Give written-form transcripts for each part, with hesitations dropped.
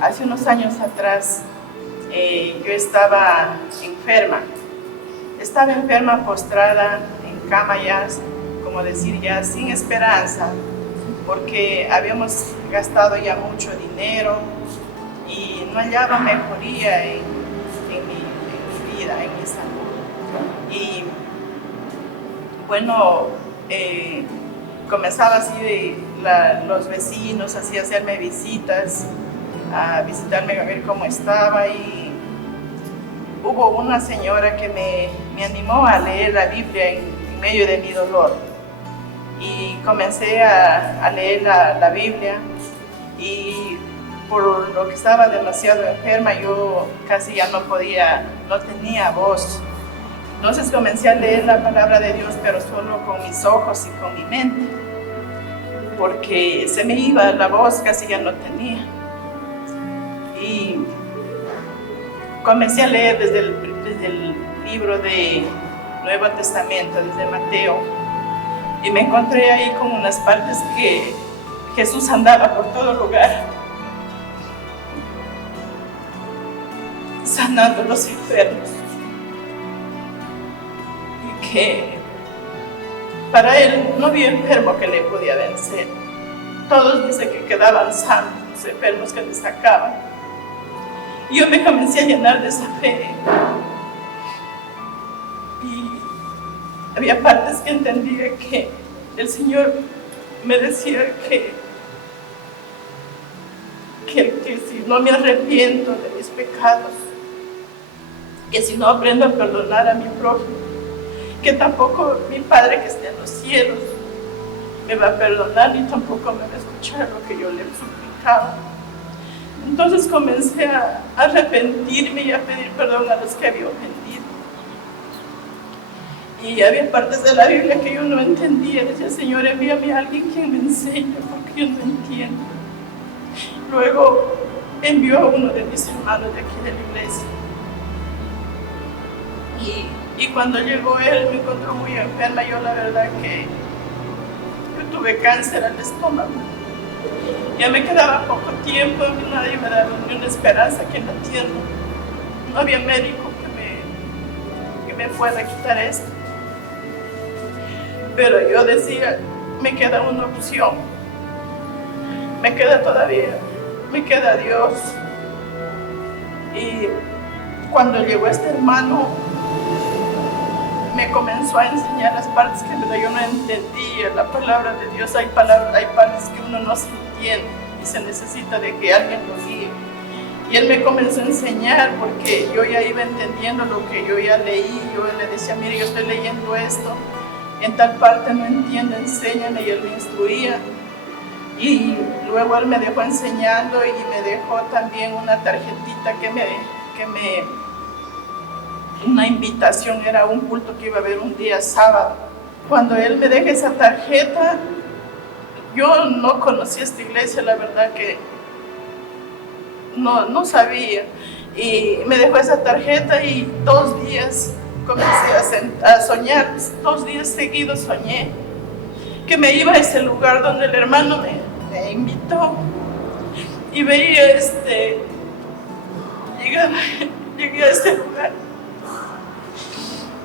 Hace unos años atrás yo estaba enferma. Estaba enferma, postrada en cama ya, como decir, ya sin esperanza, porque habíamos gastado ya mucho dinero y no hallaba mejoría en mi vida, en mi salud. Y bueno, comenzaba así los vecinos así a hacerme visitas, a visitarme a ver cómo estaba, y hubo una señora que me animó a leer la Biblia en medio de mi dolor, y comencé a leer la Biblia, y por lo que estaba demasiado enferma yo casi ya no tenía voz. Entonces comencé a leer la palabra de Dios, pero solo con mis ojos y con mi mente, porque se me iba la voz, casi ya no tenía. Y comencé a leer desde el libro de Nuevo Testamento, desde Mateo, y me encontré ahí con unas partes que Jesús andaba por todo lugar, sanando a los enfermos, y que para él no había enfermo que le podía vencer. Todos dicen que quedaban sanos, los enfermos que le sacaban. Y yo me comencé a llenar de esa fe. Y había partes que entendía que el Señor me decía que si no me arrepiento de mis pecados, que si no aprendo a perdonar a mi prójimo, que tampoco mi Padre que está en los cielos me va a perdonar, ni tampoco me va a escuchar lo que yo le suplicaba. Entonces comencé a arrepentirme y a pedir perdón a los que había ofendido. Y había partes de la Biblia que yo no entendía. Decía, Señor, envíame a alguien quien me enseñe, porque yo no entiendo. Luego envió a uno de mis hermanos de aquí de la iglesia. Y cuando llegó él, me encontró muy enferma. Yo la verdad que yo tuve cáncer al estómago. Ya me quedaba poco tiempo, nadie me daba ni una esperanza aquí en la tierra. No había médico que me pueda quitar esto. Pero yo decía, me queda una opción. Me queda todavía, me queda Dios. Y cuando llegó este hermano, me comenzó a enseñar las partes que yo no entendía, la palabra de Dios. Hay partes que uno no se entiende y se necesita de que alguien lo guíe. Y él me comenzó a enseñar, porque yo ya iba entendiendo lo que yo ya leí. Yo le decía, mire, yo estoy leyendo esto, en tal parte no entiendo, enséñame, y él me instruía. Y luego él me dejó enseñando y me dejó también una tarjetita una invitación, era un culto que iba a haber un día sábado. Cuando él me deja esa tarjeta, yo no conocía esta iglesia, la verdad que no sabía. Y me dejó esa tarjeta y 2 días comencé a soñar, 2 días seguidos soñé que me iba a ese lugar donde el hermano me invitó, y veía llegué a este lugar.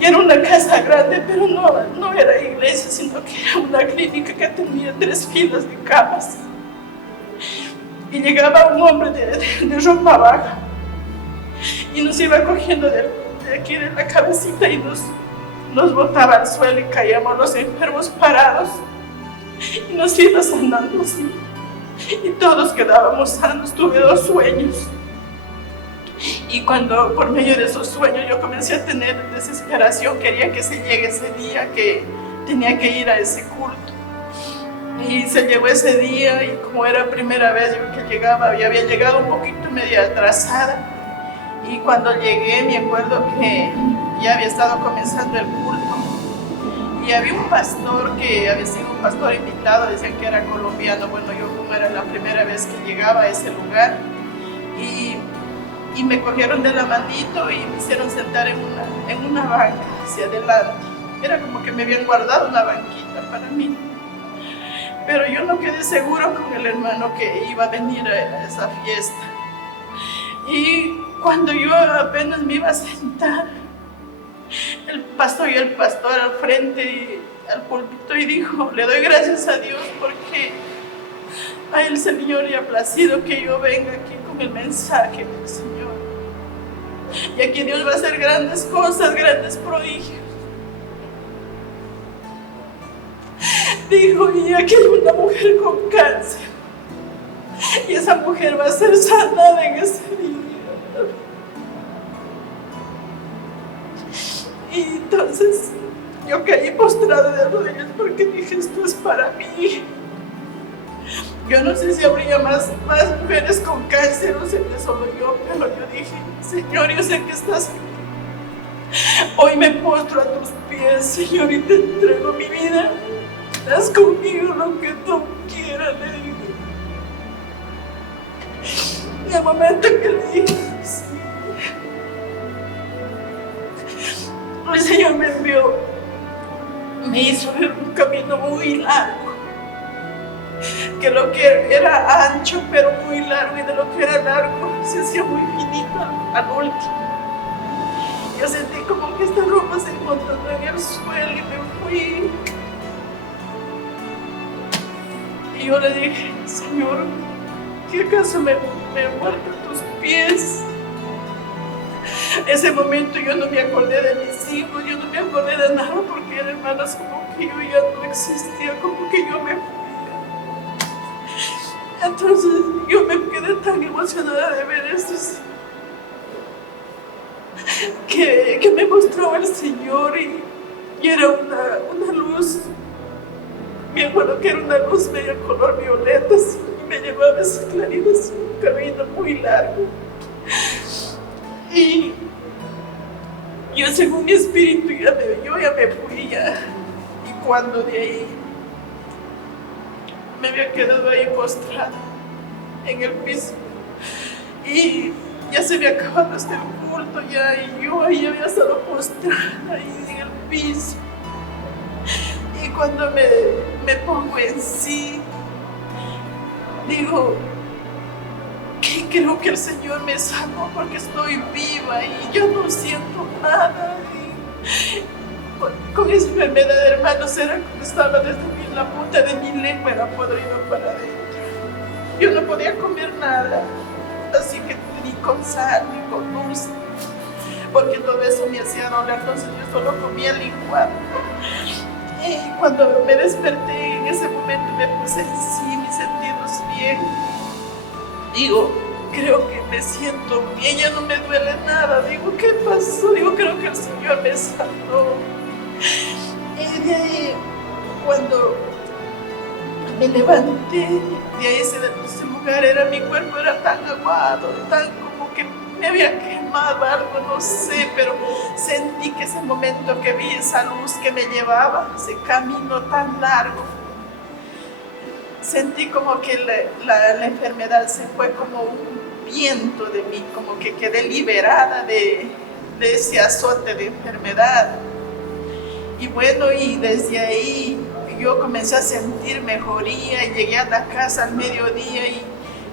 Y era una casa grande, pero no era iglesia, sino que era una clínica que tenía 3 filas de camas. Y llegaba un hombre de ropa baja y nos iba cogiendo de aquí de la cabecita y nos botaba al suelo, y caíamos los enfermos parados y nos iba sanando así. Y todos quedábamos sanos. Tuve 2 sueños. Y cuando por medio de esos sueños yo comencé a tener desesperación, quería que se llegue ese día, que tenía que ir a ese culto. Y se llegó ese día, y como era primera vez yo que llegaba, ya había llegado un poquito media atrasada. Y cuando llegué me acuerdo que ya había estado comenzando el culto. Y había un pastor que había sido un pastor invitado, decían que era colombiano. Bueno, yo como era la primera vez que llegaba a ese lugar, y me cogieron de la manito y me hicieron sentar en una banca hacia adelante. Era como que me habían guardado una banquita para mí. Pero yo no quedé seguro con el hermano que iba a venir a esa fiesta. Y cuando yo apenas me iba a sentar, el pastor al frente al púlpito y dijo: le doy gracias a Dios porque a el Señor le ha placido que yo venga aquí con el mensaje del Señor. Y aquí Dios va a hacer grandes cosas, grandes prodigios. Dijo: y aquí hay una mujer con cáncer. Y esa mujer va a ser sanada en ese día. Y entonces yo caí postrada de rodillas porque dije: esto es para mí. Yo no sé si habría más mujeres con cáncer o sería solo yo, pero yo dije: Señor, yo sé que estás aquí. Hoy me postro a tus pies, Señor, y te entrego mi vida. Haz conmigo lo que tú quieras, le dije. Y al momento que le dije sí, el Señor me envió, me hizo ver un camino muy largo, que lo que era ancho pero muy largo, y de lo que era largo se hacía muy finito al último. Yo sentí como que esta ropa se encontró en el suelo y me fui. Y yo le dije: Señor, ¿qué acaso me he muerto a tus pies? Ese momento yo no me acordé de mis hijos, yo no me acordé de nada, porque eran hermanas, como que yo ya no existía, como que yo me fui. Entonces yo me quedé tan emocionada de ver esto, que me mostró el Señor, y era una luz. Me acuerdo que era una luz media color violeta, así, y me llevaba esa claridad, un camino muy largo. Y yo, según mi espíritu, yo ya me fui ya. Y cuando de ahí me había quedado ahí postrada en el piso, y ya se me acababa hasta el culto ya, y yo ahí había estado postrada ahí en el piso. Y cuando me pongo en sí, digo que creo que el Señor me sanó, porque estoy viva y yo no siento nada. Y con esa enfermedad, hermanos, era como estaba desde la punta de mi lengua, era podrido para adentro. Yo no podía comer nada, así que ni con sal ni con dulce, porque todo eso me hacía doler. Entonces yo solo comía licuado. Y cuando me desperté, en ese momento me puse en sí, mis sentidos bien. Digo, creo que me siento bien, ya no me duele nada. Digo, ¿qué pasó? Digo, creo que el Señor me sanó. Y de ahí, cuando me levanté, de ahí ese lugar, mi cuerpo era tan aguado, tan como que me había quemado algo, no sé, pero sentí que ese momento que vi esa luz que me llevaba, ese camino tan largo, sentí como que la enfermedad se fue como un viento de mí, como que quedé liberada de ese azote de enfermedad. Y bueno, y desde ahí yo comencé a sentir mejoría, y llegué a la casa al mediodía y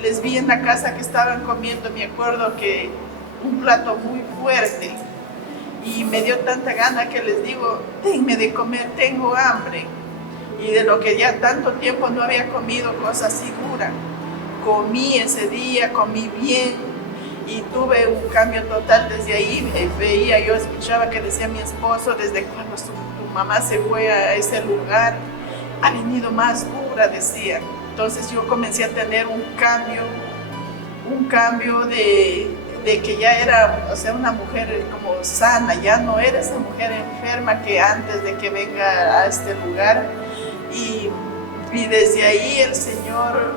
les vi en la casa que estaban comiendo, me acuerdo que un plato muy fuerte, y me dio tanta gana que les digo: denme de comer, tengo hambre. Y de lo que ya tanto tiempo no había comido cosa así dura, comí ese día, comí bien, y tuve un cambio total. Desde ahí veía, yo escuchaba que decía mi esposo: desde cuando tu mamá se fue a ese lugar, ha venido más dura, decía. Entonces yo comencé a tener un cambio de que ya era, o sea, una mujer como sana, ya no era esa mujer enferma que antes de que venga a este lugar. Y desde ahí el Señor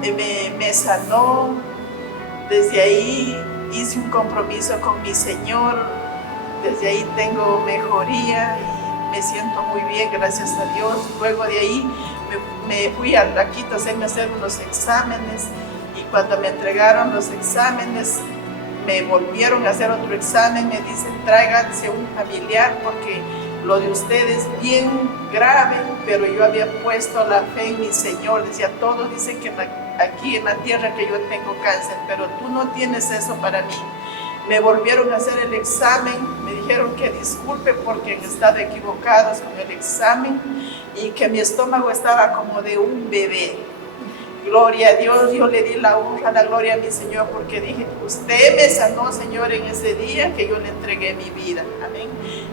me sanó. Desde ahí hice un compromiso con mi Señor. Desde ahí tengo mejoría y me siento muy bien, gracias a Dios. Luego de ahí me fui a Quito a hacer unos exámenes, y cuando me entregaron los exámenes, me volvieron a hacer otro examen. Me dicen: tráiganse un familiar porque lo de ustedes es bien grave. Pero yo había puesto la fe en mi Señor. Decía: todos dicen que aquí en la tierra que yo tengo cáncer, pero tú no tienes eso para mí. Me volvieron a hacer el examen, me dijeron que disculpe porque han estado equivocados con el examen y que mi estómago estaba como de un bebé. Gloria a Dios, yo le di la honra, la gloria a mi Señor, porque dije, usted me sanó, Señor, en ese día que yo le entregué mi vida. Amén.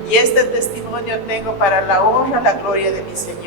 Y este testimonio tengo para la honra, la gloria de mi Señor.